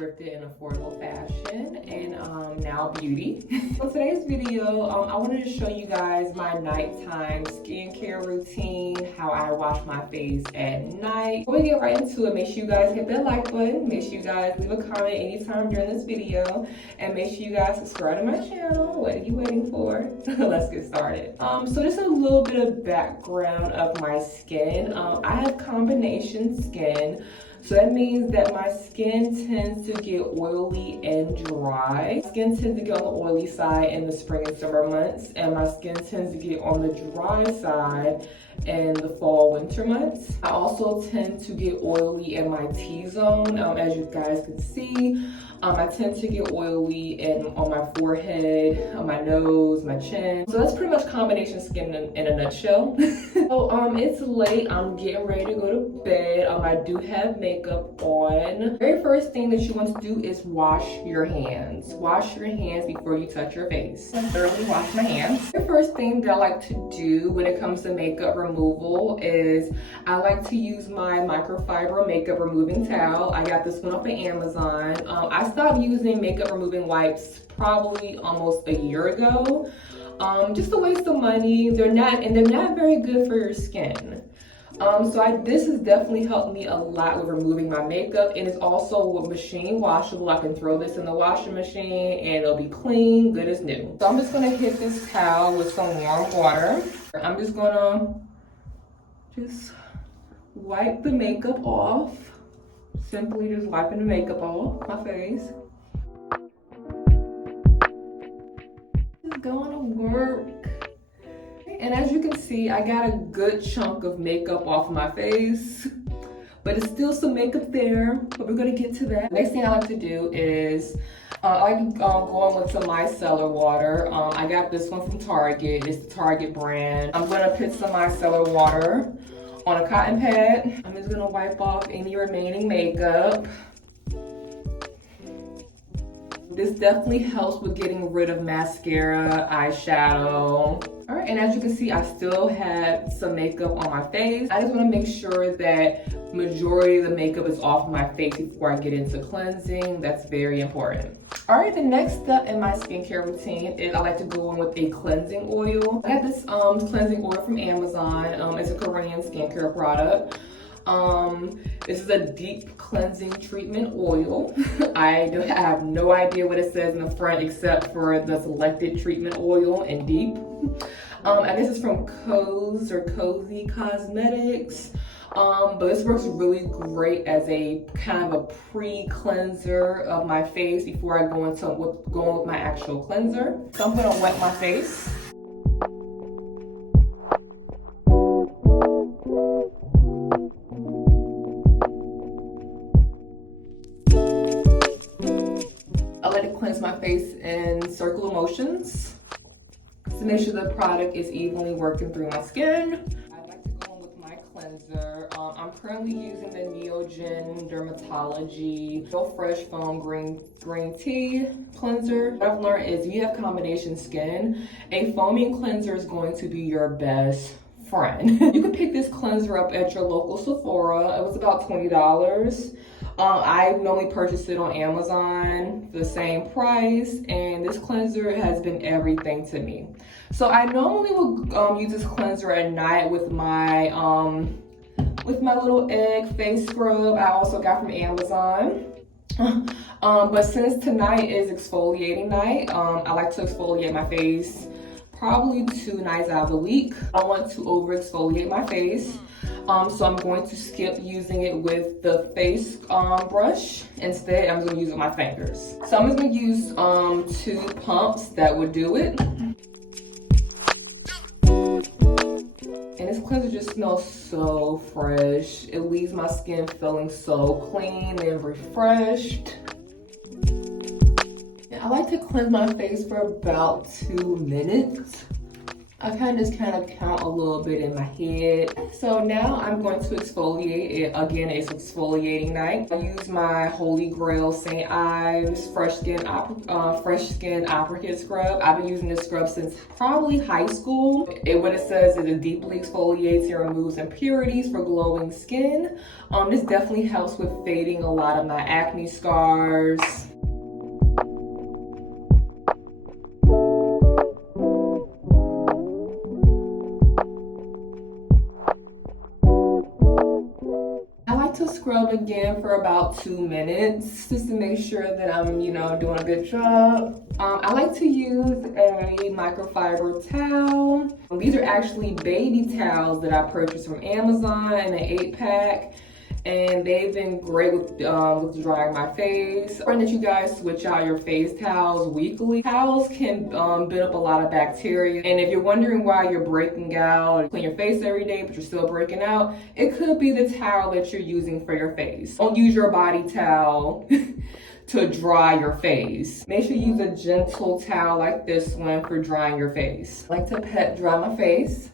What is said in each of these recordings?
thrifted and affordable fashion and now beauty. For today's video, I wanted to show you guys my nighttime skincare routine, how I wash my face at night. Before we get right into it, make sure you guys hit that like button, make sure you guys leave a comment anytime during this video, and make sure you guys subscribe to my channel. What are you waiting for? Let's get started. So just a little bit of background of my skin. I have combination skin. So that means that my skin tends to get oily and dry. Skin tends to get on the oily side in the spring and summer months, and my skin tends to get on the dry side in the fall winter months. I also tend to get oily in my T-zone, as you guys can see. I tend to get oily on my forehead, on my nose, my chin. So that's pretty much combination skin in a nutshell. So it's late, I'm getting ready to go to bed. I do have makeup on. The very first thing that you want to do is wash your hands. Wash your hands before you touch your face. I thoroughly wash my hands. The first thing that I like to do when it comes to makeup removal is I like to use my Microfiber makeup removing towel. I got this one off of Amazon. I stopped using makeup removing wipes probably almost a year ago. Just a waste of money. They're not very good for your skin. This has definitely helped me a lot with removing my makeup, and it's also machine washable. I can throw this in the washing machine and it'll be clean, good as new. So I'm just gonna hit this towel with some warm water. I'm just gonna wipe the makeup off. Simply just wiping the makeup off my face. Just going to work. And as you can see, I got a good chunk of makeup off of my face, but it's still some makeup there, but we're gonna get to that. Next thing I like to do is, I like going with some Micellar water. I got this one from Target. It's the Target brand. I'm gonna put some Micellar water on a cotton pad. I'm just gonna wipe off any remaining makeup. This definitely helps with getting rid of mascara, eyeshadow. All right, and as you can see, I still have some makeup on my face. I just wanna make sure that majority of the makeup is off my face before I get into cleansing. That's very important. All right, the next step in my skincare routine is I like to go in with a cleansing oil. I got this cleansing oil from Amazon. It's a Korean skincare product. This is a deep cleansing treatment oil. I have no idea what it says in the front except for the selected treatment oil and deep. I guess it's from KOSE Cosmetics. But this works really great as a kind of a pre-cleanser of my face before I go into going with my actual cleanser. So I'm gonna wet my face. I like to cleanse my face in circular motions to make sure the product is evenly working through my skin. I like to go in with my cleanser. I'm currently using the NEOGENLAB Dermatology Real Fresh Foam Green Tea Cleanser. What I've learned is if you have combination skin, a foaming cleanser is going to be your best friend. You can pick this cleanser up at your local Sephora. It was about $20. I normally purchase it on Amazon for the same price, and this cleanser has been everything to me. So I normally will use this cleanser at night with my little egg face scrub I also got from Amazon. But since tonight is exfoliating night, I like to exfoliate my face probably 2 nights out of the week. I don't want to over exfoliate my face. So I'm going to skip using it with the face brush. Instead, I'm going to use it with my fingers. So I'm just going to use 2 pumps that would do it. And this cleanser just smells so fresh. It leaves my skin feeling so clean and refreshed. I like to cleanse my face for about 2 minutes. I kind of just count a little bit in my head. So now I'm going to exfoliate it. Again, it's exfoliating night. I use my Holy Grail St. Ives Fresh Skin Apricot scrub. I've been using this scrub since probably high school. What it says is it deeply exfoliates and removes impurities for glowing skin. This definitely helps with fading a lot of my acne scars. To scrub again for about 2 minutes just to make sure that I'm, doing a good job. I like to use a microfiber towel. These are actually baby towels that I purchased from Amazon in an 8-pack. And they've been great with drying my face. Or that you guys switch out your face towels weekly. Towels can build up a lot of bacteria. And if you're wondering why you're breaking out, clean your face every day, but you're still breaking out, it could be the towel that you're using for your face. Don't use your body towel to dry your face. Make sure you use a gentle towel like this one for drying your face. I like to pet dry my face,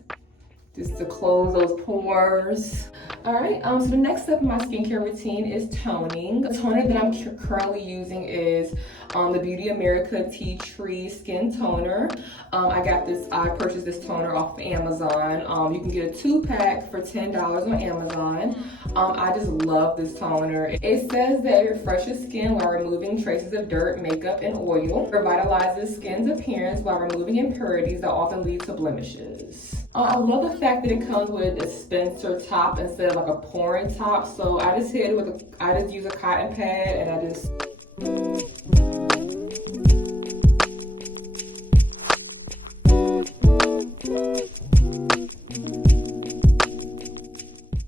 just to close those pores. All right, so the next step in my skincare routine is toning. The toner that I'm currently using is the Beauty America Tea Tree Skin Toner. I purchased this toner off of Amazon. You can get a 2-pack for $10 on Amazon. I just love this toner. It says that it refreshes skin while removing traces of dirt, makeup, and oil. Revitalizes skin's appearance while removing impurities that often lead to blemishes. I love the fact that it comes with a dispenser top instead of like a pouring top. So I just use a cotton pad and I just.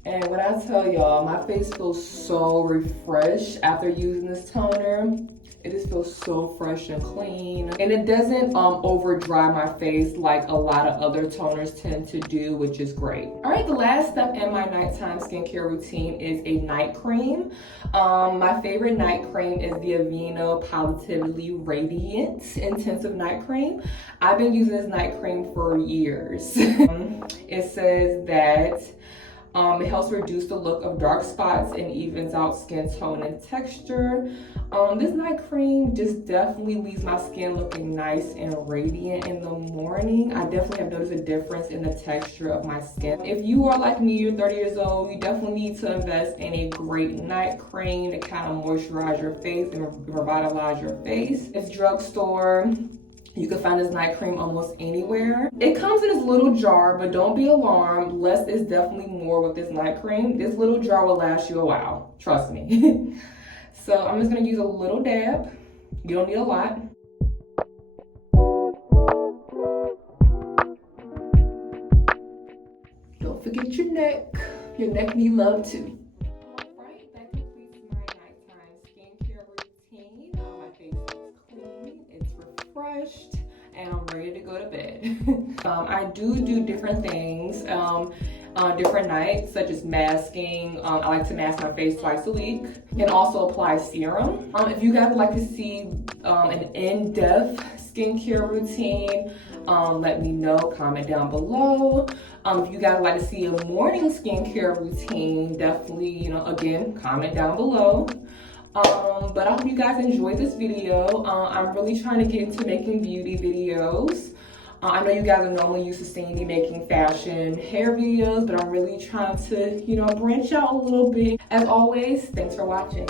And when I tell y'all, my face feels so refreshed after using this toner. It just feels so fresh and clean. And it doesn't over dry my face like a lot of other toners tend to do, which is great. All right, the last step in my nighttime skincare routine is a night cream. My favorite night cream is the Aveeno Positively Radiant Intensive Night Cream. I've been using this night cream for years. It says that it helps reduce the look of dark spots and evens out skin tone and texture. This night cream just definitely leaves my skin looking nice and radiant in the morning. I definitely have noticed a difference in the texture of my skin. If you are like me, you're 30 years old, you definitely need to invest in a great night cream to kind of moisturize your face and revitalize your face. It's drugstore. You can find this night cream almost anywhere. It comes in this little jar, but don't be alarmed. Less is definitely more with this night cream. This little jar will last you a while, trust me. So I'm just gonna use a little dab. You don't need a lot. Don't forget your neck. Your neck needs love too. Alright, that completes my nighttime skincare routine. My face is clean, it's refreshed, and I'm ready to go to bed. I do different things on different nights, such as masking. I like to mask my face twice a week and also apply serum. If you guys would like to see an in-depth skincare routine, let me know, comment down below. If you guys would like to see a morning skincare routine, definitely, again, comment down below. But I hope you guys enjoyed this video. I'm really trying to get into making beauty videos. I know you guys are normally used to seeing me making fashion hair videos, but I'm really trying to, branch out a little bit. As always, thanks for watching.